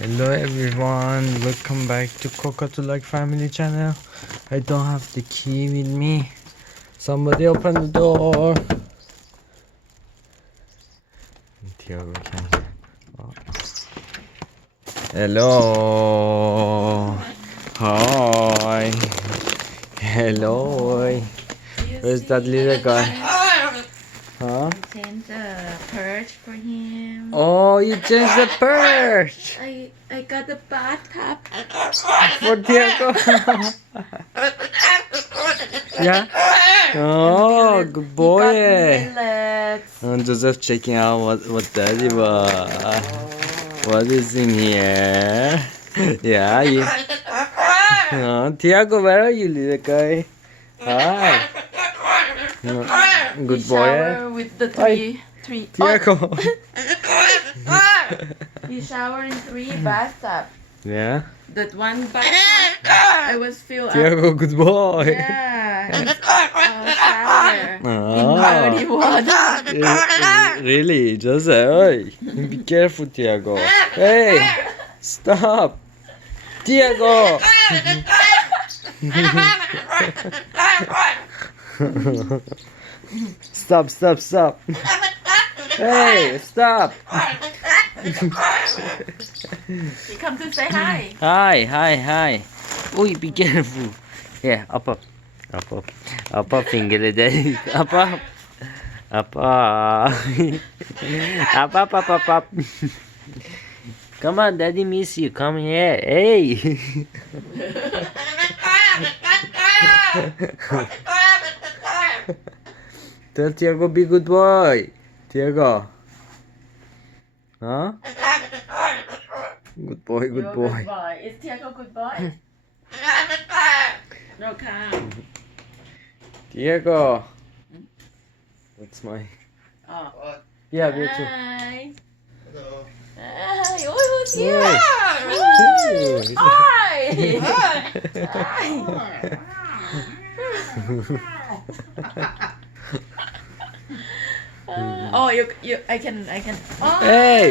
Hello everyone, welcome back to Coca to Like Family channel. I don't have the key with me. Somebody open the door. Tiago can. Oh. Hello. Hi. Hello. Where's that little guy? Huh? I changed the perch for him. Oh, you changed the perch I got the bathtub. for Tiago. Yeah. Oh, good boy. And Joseph checking out what daddy was. What is in here? Yeah, you. Tiago, where are you, little guy? Hi. Good boy. Shower with the three. Tiago. He showered in 3 bathtub. Yeah. That one bathtub, I was filled up. Tiago, good boy. Yeah, it's shower in Ah. dirty water. Really, Joseph? Oi, be careful, Tiago. Hey, stop, Tiago. Stop. Hey, stop. He come to say hi. Hi. Oi, be careful. Yeah, up, finger daddy. Up. Up. Come on, daddy miss you. Come here. Hey. Tell Tiago be good boy. Tiago. Huh? Good boy. You're a good boy. Is Tiago good boy? No, come. Tiago. That's my. Oh. Yeah, me too. Hi. Hello. Hi. Oh, Tiago. Hey. Hi. Oh, you. I can. Oh. Hey.